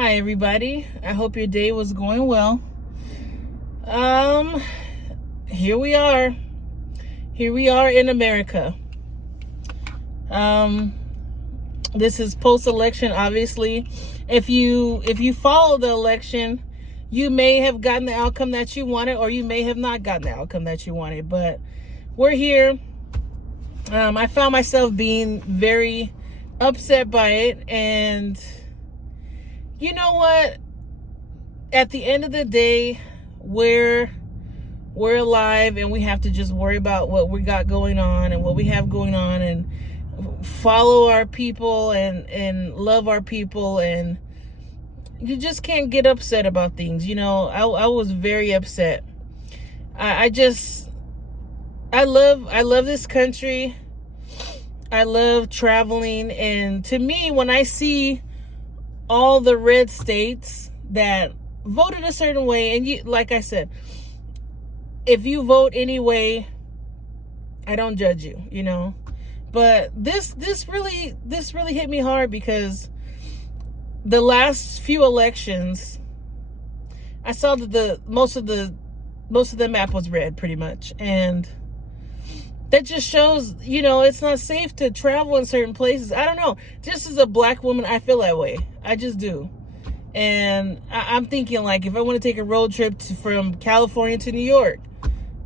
Hi everybody. I hope your day was going well. Um here we are. Here we are in America. Um this is post-election, obviously. If you follow the election, you may have gotten the outcome that you wanted, or you may have not gotten the outcome that you wanted, but we're here. I found myself being very upset by it, and you know what? At the end of the day, we're alive, and we have to just worry about what we got going on and what we have going on, and follow our people and love our people. And you just can't get upset about things. I was very upset. I love this country. I love traveling, and to me, when I see all the red states that voted a certain way, and like I said, if you vote anyway, I don't judge you, but this really hit me hard, because the last few elections, I saw that most of the map was red, pretty much, and that just shows, it's not safe to travel in certain places. I don't know. Just as a black woman, I feel that way. I just do. And I'm thinking, like, if I want to take a road trip from California to New York,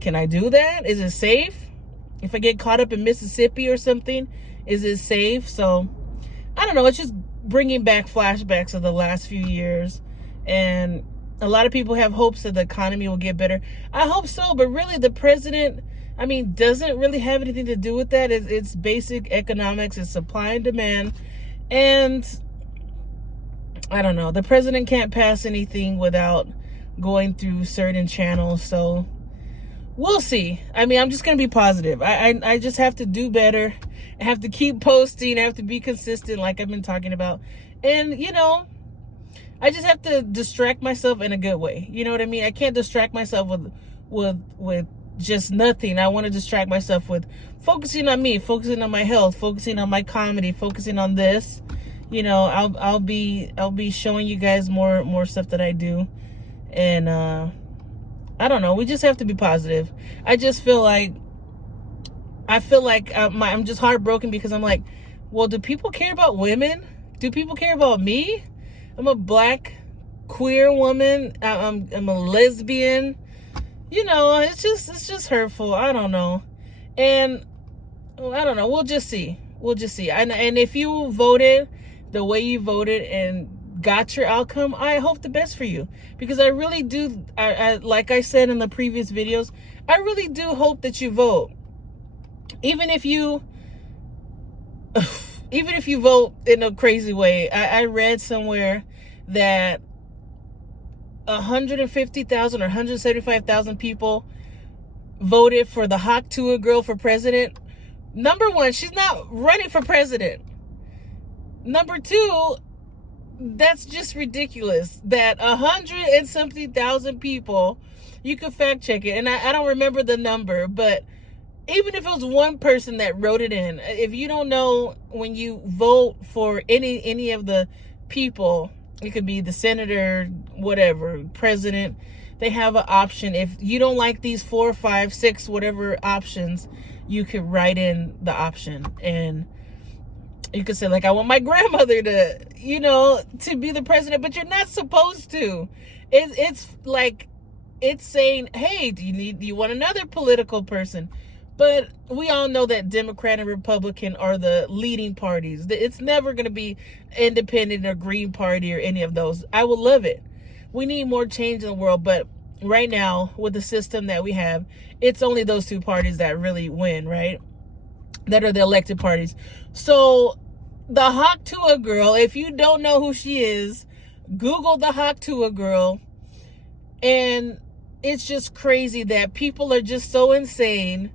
can I do that? Is it safe? If I get caught up in Mississippi or something, is it safe? So, I don't know. It's just bringing back flashbacks of the last few years. And a lot of people have hopes that the economy will get better. I hope so, but really the president, doesn't really have anything to do with that. It's basic economics. It's supply and demand. And I don't know. The president can't pass anything without going through certain channels. So we'll see. I'm just going to be positive. I just have to do better. I have to keep posting. I have to be consistent, like I've been talking about. And, I just have to distract myself in a good way. You know what I mean? I can't distract myself with just nothing. I want to distract myself with focusing on me, focusing on my health, focusing on my comedy, focusing on this. I'll be showing you guys more stuff that I do. And I don't know, we just have to be positive. I feel like I'm just heartbroken, because I'm like, well, do people care about women? Do people care about me? I'm a black queer woman. I'm a lesbian. It's just hurtful. I don't know. And I don't know. We'll just see. And if you voted the way you voted and got your outcome, I hope the best for you, because I really do. I like I said in the previous videos, I really do hope that you vote. Even if you vote in a crazy way. I read somewhere that 150,000 or 175,000 people voted for the Hawk Tuah girl for president. Number one, she's not running for president. Number two, that's just ridiculous. That 100 and something thousand people, you can fact check it, and I don't remember the number, but even if it was one person that wrote it in, if you don't know, when you vote for any of the people, it could be the senator, whatever, president, they have an option. If you don't like these 4, 5, 6, whatever options, you could write in the option. And you could say, like, I want my grandmother to be the president, but you're not supposed to. It's like, it's saying, hey, do you want another political person? But we all know that Democrat and Republican are the leading parties. It's never going to be independent or Green Party or any of those. I would love it. We need more change in the world. But right now, with the system that we have, it's only those two parties that really win, right? That are the elected parties. So the Hawk Tuah girl, if you don't know who she is, Google the Hawk Tuah girl. And it's just crazy that people are just so insane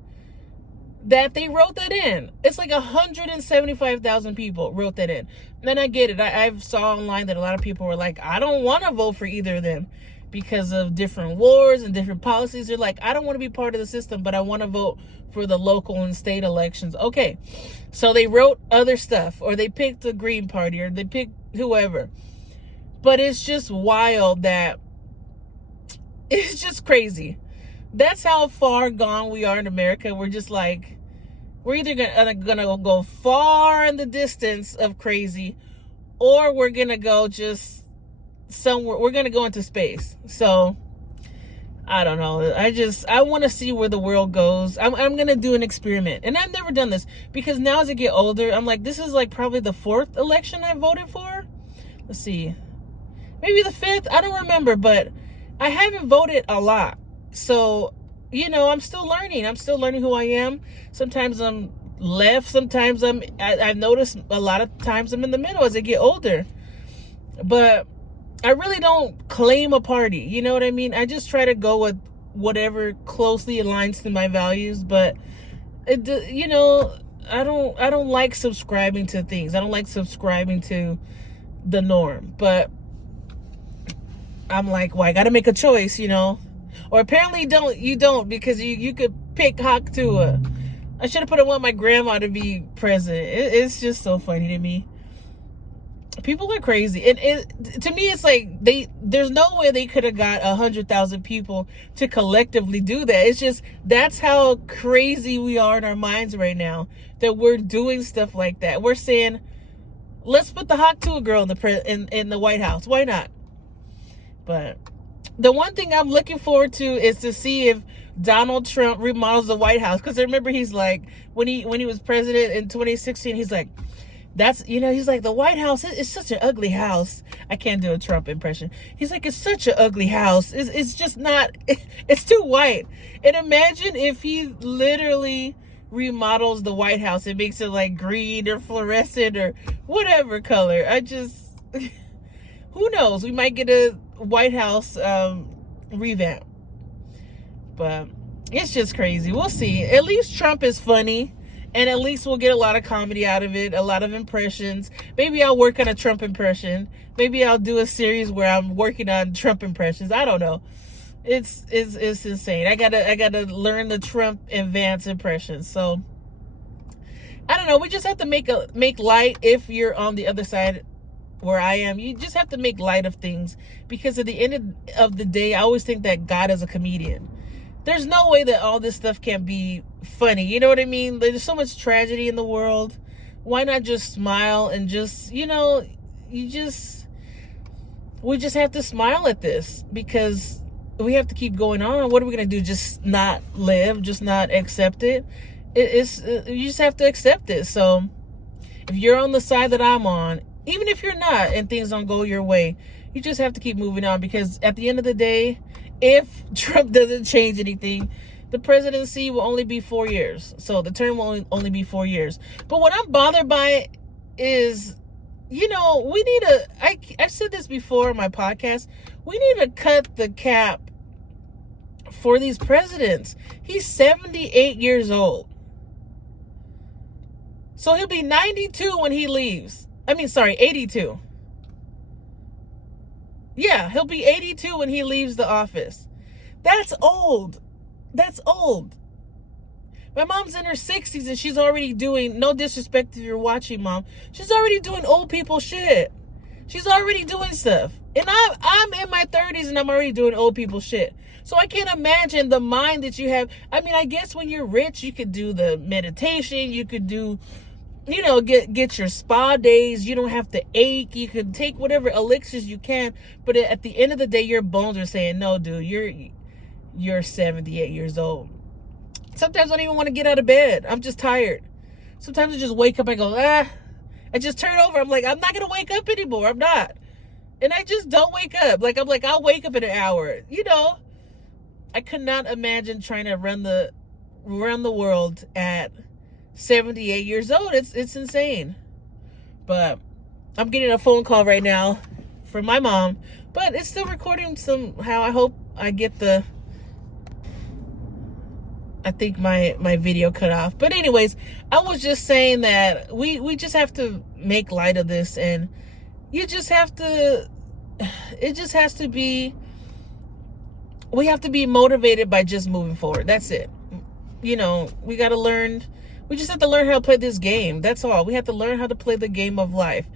that they wrote that in. It's like 175,000 people wrote that in. And I get it. I saw online that a lot of people were like, I don't want to vote for either of them because of different wars and different policies. They're like, I don't want to be part of the system, but I want to vote for the local and state elections. Okay, so they wrote other stuff, or they picked the Green Party, or they picked whoever. But it's just wild that it's just crazy. That's how far gone we are in America. We're just like, we're either gonna go far in the distance of crazy, or we're gonna go just somewhere. We're gonna go into space. So I don't know. I want to see where the world goes. I'm gonna do an experiment, and I've never done this because now as I get older, I'm like, this is like probably the 4th election I voted for. Let's see, maybe the 5th. I don't remember, but I haven't voted a lot. So, I'm still learning. I'm still learning who I am. Sometimes I'm left. Sometimes I've noticed a lot of times I'm in the middle as I get older. But I really don't claim a party. You know what I mean? I just try to go with whatever closely aligns to my values. But, I don't like subscribing to things. I don't like subscribing to the norm. But I'm like, well, I got to make a choice, Or apparently you don't because you could pick Haktua. I should have want my grandma to be president. It's just so funny to me. People are crazy. And to me, it's like there's no way they could have got 100,000 people to collectively do that. It's just, that's how crazy we are in our minds right now, that we're doing stuff like that. We're saying, let's put the Haktua girl in the White House. Why not? But the one thing I'm looking forward to is to see if Donald Trump remodels the White House. Because I remember he's like, when he was president in 2016, he's like, he's like, the White House is such an ugly house. I can't do a Trump impression. He's like, it's such an ugly house. It's just not, it's too white. And imagine if he literally remodels the White House and makes it like green or fluorescent or whatever color. Who knows? We might get a White House revamp. But it's just crazy. We'll see. At least Trump is funny, and at least we'll get a lot of comedy out of it, a lot of impressions. Maybe I'll work on a Trump impression. Maybe I'll do a series where I'm working on Trump impressions. I don't know. It's insane. I gotta learn the Trump and Vance impressions. So I don't know. We just have to make light. If you're on the other side where I am, you just have to make light of things, because at the end of the day, I always think that God is a comedian. There's no way that all this stuff can be funny. You know what I mean? There's so much tragedy in the world. Why not just smile and just, we just have to smile at this, because we have to keep going on. What are we going to do? Just not live? Just not accept it? You just have to accept it. So if you're on the side that I'm on, even if you're not and things don't go your way, you just have to keep moving on, because at the end of the day, if Trump doesn't change anything, the presidency will only be 4 years. So the term will only be 4 years. But what I'm bothered by is, we need I've said this before in my podcast, we need to cut the cap for these presidents. He's 78 years old. So he'll be 92 when he leaves. 82. Yeah, he'll be 82 when he leaves the office. That's old. That's old. My mom's in her 60s and she's already doing, no disrespect if you're watching, Mom, she's already doing old people shit. She's already doing stuff. And I'm in my 30s and I'm already doing old people shit. So I can't imagine the mind that you have. I guess when you're rich, you could do the meditation, you could do, get your spa days. You don't have to ache. You can take whatever elixirs you can. But at the end of the day, your bones are saying, no, dude, you're 78 years old. Sometimes I don't even want to get out of bed. I'm just tired. Sometimes I just wake up and go, I just turn over. I'm like, I'm not going to wake up anymore. I'm not. And I just don't wake up. I'll wake up in an hour. I could not imagine trying to run the world at 78 years old. It's insane. But I'm getting a phone call right now from my mom, but it's still recording somehow. I hope I get I think my video cut off. But anyways, I was just saying that we just have to make light of this, and it just has to be, we have to be motivated by just moving forward. That's it. We just have to learn how to play this game. That's all. We have to learn how to play the game of life.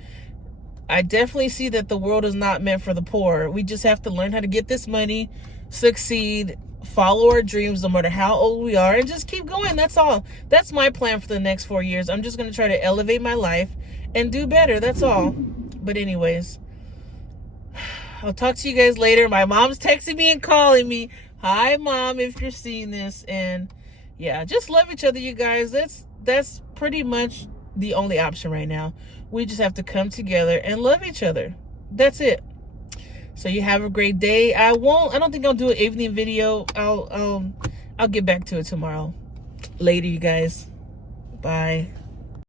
I definitely see that the world is not meant for the poor. We just have to learn how to get this money, succeed, follow our dreams no matter how old we are, and just keep going. That's all. That's my plan for the next 4 years. I'm just going to try to elevate my life and do better. That's all. But anyways, I'll talk to you guys later. My mom's texting me and calling me. Hi, Mom, if you're seeing this. And yeah, just love each other, you guys. That's pretty much the only option right now. We just have to come together and love each other. That's it. So you have a great day. I don't think I'll do an evening video. I'll get back to it tomorrow. Later, you guys. Bye.